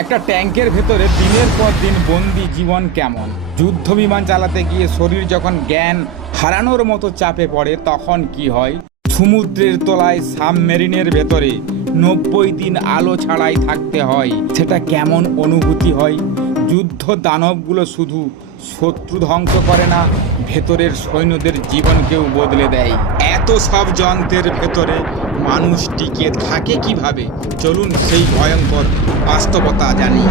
একটা ট্যাঙ্কের ভেতরে দিনের পর দিন বন্দি জীবন কেমন? যুদ্ধ বিমান চালাতে গিয়ে শরীর যখন জ্ঞান হারানোর মতো চাপে পড়ে, তখন কি হয়? সমুদ্রের তলায় সাবমেরিনের ভেতরে নব্বই দিন আলো ছাড়াই থাকতে হয়। সেটা কেমন অনুভূতি হয়? যুদ্ধ দানবগুলো শুধু শত্রু ধ্বংস করে না, ভেতরের সৈন্যদের জীবনকেও বদলে দেয়। এত সব যন্ত্রের ভেতরে মানুষ টিকে থাকে কীভাবে? চলুন সেই ভয়ঙ্কর বাস্তবতা জানি।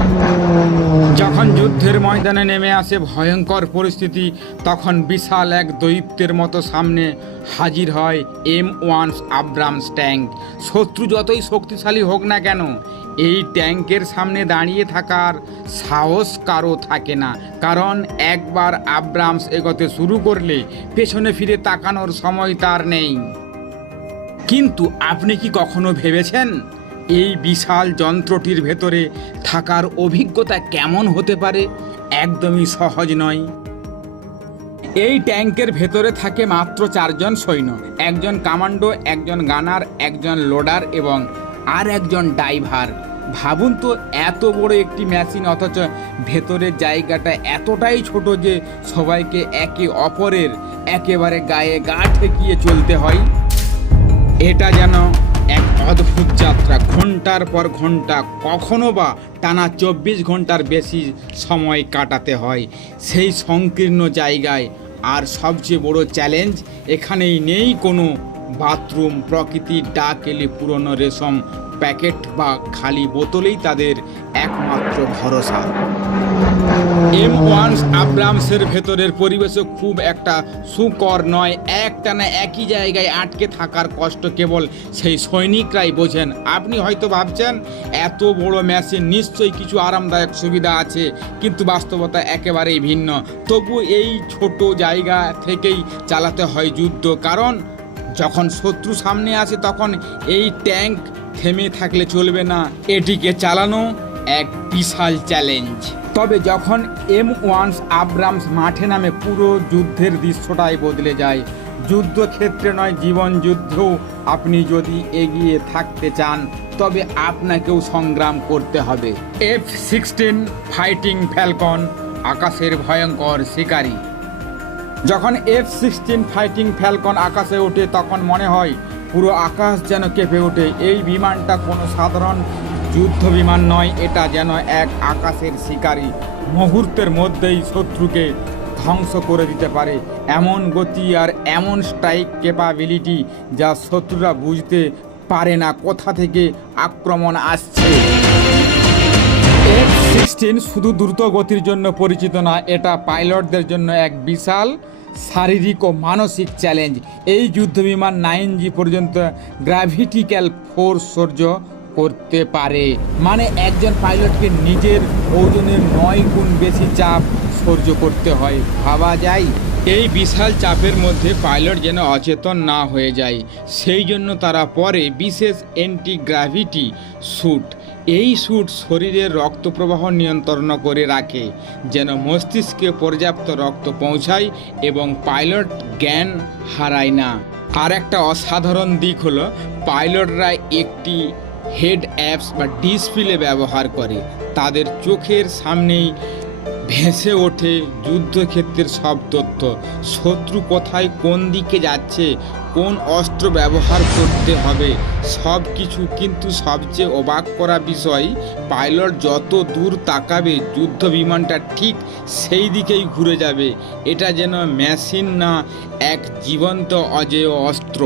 যখন যুদ্ধের ময়দানে নেমে আসে ভয়ঙ্কর পরিস্থিতি, তখন বিশাল এক দৈত্যের মতো সামনে হাজির হয় এম ওয়ান আব্রামস ট্যাঙ্ক। শত্রু যতই শক্তিশালী হোক না কেন, এই ট্যাঙ্কের সামনে দাঁড়িয়ে থাকার সাহস কারও থাকে না। কারণ একবার আব্রামস এগোতে শুরু করলে, পেছনে ফিরে তাকানোর সময় তার নেই। কিন্তু আপনি কি কখনো ভেবেছেন এই বিশাল যন্ত্রটির ভেতরে থাকার অভিজ্ঞতা কেমন হতে পারে? একদমই সহজ নয়। এই ট্যাঙ্কের ভেতরে থাকে মাত্র চারজন সৈন্য, একজন কামান্ডো, একজন গানার, একজন লোডার এবং আর একজন ড্রাইভার ভাবুন তো, এত বড় একটি মেশিন, অথচ ভেতরের জায়গাটা এতটাই ছোট যে সবাইকে একে অপরের একেবারে গায়ে গা ঠেকিয়ে চলতে হয়। এটা যেন এক অদ্ভুত যাত্রা। ঘণ্টার পর ঘণ্টা কখনো বা টানা চব্বিশ ঘণ্টার বেশি সময় কাটাতে হয়। সেই সংকীর্ণ জায়গায় আর সবচেয়ে বড় চ্যালেঞ্জ এখানেই নেই কোনো বাথরুম প্রকৃতির ডাক এলে পুরনো রেশম, প্যাকেট বা খালি বোতলেই তাদের একমাত্র ভরসা। এম ওয়ান্স আব্রামসের ভেতরের পরিবেশও খুব একটা সুকর নয়। একটানা একই জায়গায় আটকে থাকার কষ্ট কেবল সেই সৈনিকরাই বোঝেন। আপনি হয়তো ভাবছেন, এত বড় মেশিন, নিশ্চয়ই কিছু আরামদায়ক সুবিধা আছে। কিন্তু বাস্তবতা একেবারেই ভিন্ন। তবু এই ছোট জায়গা থেকেই চালাতে হয় যুদ্ধ। কারণ যখন শত্রু সামনে আসে তখন এই ট্যাঙ্ক থেমে থাকলে চলবে না। এটিকে চালানো এক বিশাল চ্যালেঞ্জ। তবে যখন এম ওয়ান্স আব্রামস মাঠে নামে, পুরো যুদ্ধের দৃশ্যটাই বদলে যায়। যুদ্ধক্ষেত্রে নয়, জীবন যুদ্ধেও আপনি যদি এগিয়ে থাকতে চান, তবে আপনাকেও সংগ্রাম করতে হবে। এফ সিক্সটিন ফাইটিং ফ্যালকন, আকাশের ভয়ঙ্কর শিকারী। যখন এফ সিক্সটিন ফাইটিং ফ্যালকন আকাশে ওঠে, তখন মনে হয় পুরো আকাশ যেন কেঁপে ওঠে। এই বিমানটা কোনো সাধারণ যুদ্ধ বিমান নয়, এটা যেন এক আকাশের শিকারী। মুহূর্তের মধ্যেই শত্রুকে ধ্বংস করে দিতে পারে। এমন গতি আর এমন স্ট্রাইক ক্যাপাবিলিটি যা শত্রুরা বুঝতে পারে না, কোথা থেকে আক্রমণ আসছে। সিক্সটিন শুধু দ্রুত গতির জন্য পরিচিত না, এটা পাইলটদের জন্য এক বিশাল শারীরিক ও মানসিক চ্যালেঞ্জ এই যুদ্ধবিমান নাইন জি পর্যন্ত গ্র্যাভিটিক্যাল ফোর্স সহ্য করতে পারে। মানে একজন পাইলটকে নিজের ওজনের নয় গুণ বেশি চাপ সহ্য করতে হয়, ভাবা যায়। এই বিশাল চাপের মধ্যে পাইলট যেন অচেতন না হয়ে যায়, সেই জন্য তারা পরে বিশেষ অ্যান্টি গ্র্যাভিটি স্যুট এই স্যুট শরীরের রক্ত প্রবাহ নিয়ন্ত্রণ করে রাখে, যেন মস্তিষ্কে পর্যাপ্ত রক্ত পৌঁছায় এবং পাইলট জ্ঞান হারায় না। আর একটা অসাধারণ দিক হলো, পাইলটরা একটি হেড অ্যাপস বা ডিসপ্লে ব্যবহার করে। তাদের চোখের সামনেই ভেসে ওঠে যুদ্ধক্ষেত্রের সব তথ্য। শত্রু কোথায়, কোন দিকে যাচ্ছে, কোন অস্ত্র ব্যবহার করতে হবে সব কিছু কিন্তু সবচেয়ে অবাক করা বিষয়, পাইলট যত দূর তাকাবে যুদ্ধ বিমানটা ঠিক সেই দিকেই ঘুরে যাবে। এটা যেন মেশিন না, এক জীবন্ত অজেয় অস্ত্র।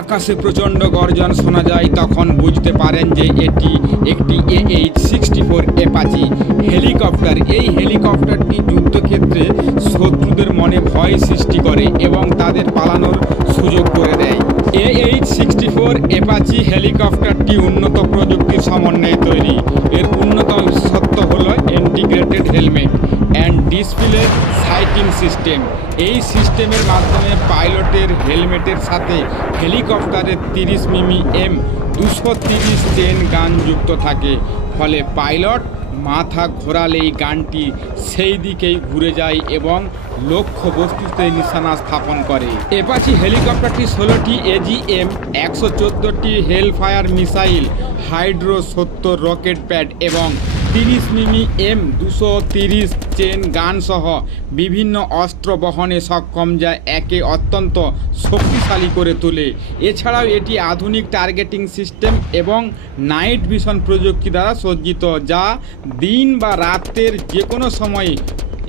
আকাশে প্রচণ্ড গর্জন শোনা যায়, তখন বুঝতে পারেন যে এটি একটি A H sixty four Apache helicopter এই হেলিকপ্টারটি যুদ্ধক্ষেত্রে শত্রুদের মনে ভয় সৃষ্টি করে এবং তাদের পালানোর সুযোগ করে দেয়। A H sixty four Apache হেলিকপ্টারটি উন্নত প্রযুক্তির সমন্বয়ে তৈরি। এর উন্নত বিশেষত্ব হল integrated helmet and display sighting system এই সিস্টেমের মাধ্যমে পাইলটের হেলমেটের সাথে হেলিকপ্টারের তিরিশ মিমি এম দুশো তিরিশ চেন গান যুক্ত থাকে। ফলে পাইলট মাথা ঘোরালে এই গানটি সেই দিকেই ঘুরে যায় এবং লক্ষ্য বস্তুতে নিশানা স্থাপন করে। এপাচি হেলিকপ্টারটি ষোলোটি এজিএম একশো চোদ্দোটি হেলফায়ার মিসাইল হাইড্রো সত্তর রকেট প্যাড এবং তিরিশ মিমি এম দুশো তিরিশ চেন গান সহ বিভিন্ন অস্ত্র বহনে সক্ষম যা একে অত্যন্ত শক্তিশালী করে তোলে। এছাড়াও এটি আধুনিক টার্গেটিং সিস্টেম এবং নাইট ভিশন প্রযুক্তি দ্বারা সজ্জিত, যা দিন বা রাতের যে কোনো সময়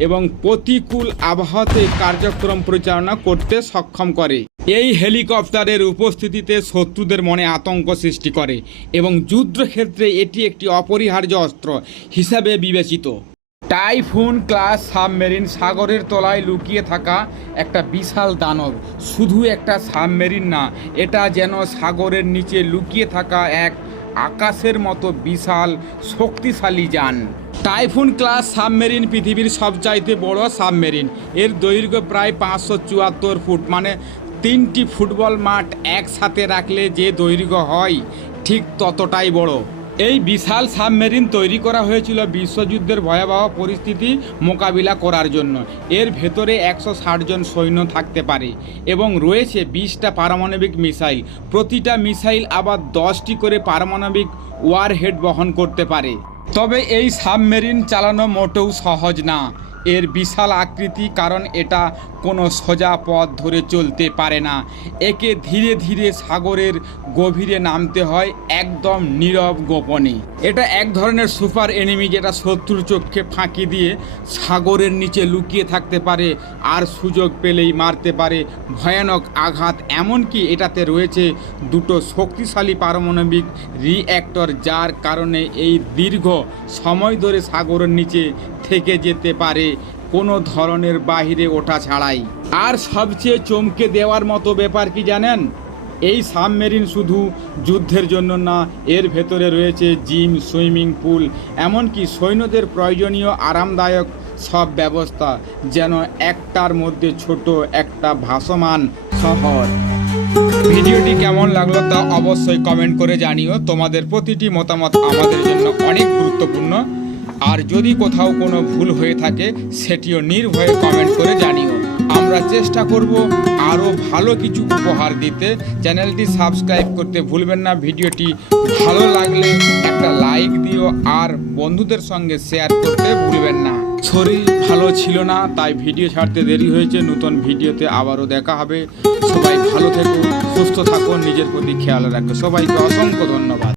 এবং প্রতিকূল আবহাওয়াতে কার্যক্রম পরিচালনা করতে সক্ষম করে। এই হেলিকপ্টারের উপস্থিতিতে শত্রুদের মনে আতঙ্ক সৃষ্টি করে এবং যুদ্ধক্ষেত্রে এটি একটি অপরিহার্য অস্ত্র হিসাবে বিবেচিত। টাইফুন ক্লাস সাবমেরিন সাগরের তলায় লুকিয়ে থাকা একটা বিশাল দানব। শুধু একটা সাবমেরিন না, এটা যেন সাগরের নিচে লুকিয়ে থাকা এক আকাশের মতো বিশাল, শক্তিশালী যান। টাইফুন ক্লাস সাবমেরিন পৃথিবীর সবচাইতে বড় সাবমেরিন। এর দৈর্ঘ্য প্রায় পাঁচশো চুয়াত্তর ফুট মানে তিনটি ফুটবল মাঠ একসাথে রাখলে যে দৈর্ঘ্য হয়, ঠিক ততটাই বড়। এই বিশাল সাবমেরিন তৈরি করা হয়েছিল বিশ্বযুদ্ধের ভয়াবহ পরিস্থিতি মোকাবিলা করার জন্য। এর ভেতরে একশো ষাট জন সৈন্য থাকতে পারে এবং রয়েছে বিশটা পারমাণবিক মিসাইল। প্রতিটা মিসাইল আবার দশটি করে পারমাণবিক ওয়ারহেড বহন করতে পারে। তবে এই সাবমেরিন চালানো মোটেও সহজ না। এর বিশাল আকৃতি, কারণ এটা কোনো সোজা পথ ধরে চলতে পারে না। একে ধীরে ধীরে সাগরের গভীরে নামতে হয় একদম নীরব গোপনে। এটা এক ধরনের সুপার এনিমি যেটা শত্রুর চোখকে ফাঁকি দিয়ে সাগরের নিচে লুকিয়ে থাকতে পারে আর সুযোগ পেলেই মারতে পারে। ভয়ানক আঘাত, এমনকি এটাতে রয়েছে দুটো শক্তিশালী পারমাণবিক রিঅ্যাক্টর যার কারণে এই দীর্ঘ সময় ধরে সাগরের নিচে থেকে যেতে পারে। কোনো ধরনের বাহিরে ওঠা ছাড়াই। আর সবচেয়ে চমকে দেওয়ার মতো ব্যাপার কি জানেন? এই সাবমেরিন শুধু যুদ্ধের জন্য না, এর ভেতরে রয়েছে জিম, সুইমিং পুল, এমনকি সৈন্যদের প্রয়োজনীয় আরামদায়ক সব ব্যবস্থা, যেন একটার মধ্যে ছোট একটা ভাসমান শহর। ভিডিওটি কেমন লাগল তা অবশ্যই কমেন্ট করে জানিও। তোমাদের প্রতিটি মতামত আমাদের জন্য অনেক গুরুত্বপূর্ণ। আর যদি কোথাও কোনো ভুল হয়ে থাকে, সেটিও নির্ভয়ে কমেন্ট করে জানিও। আমরা চেষ্টা করব আরও ভালো কিছু উপহার দিতে। চ্যানেলটি সাবস্ক্রাইব করতে ভুলবেন না। ভিডিওটি ভালো লাগলে একটা লাইক দিও আর বন্ধুদের সঙ্গে শেয়ার করতে ভুলবেন না। শরীর ভালো ছিল না, তাই ভিডিও ছাড়তে দেরি হয়েছে। নতুন ভিডিওতে আবারও দেখা হবে। সবাই ভালো থেকো, সুস্থ থাকো, নিজের প্রতি খেয়াল রাখো। সবাইকে অসংখ্য ধন্যবাদ।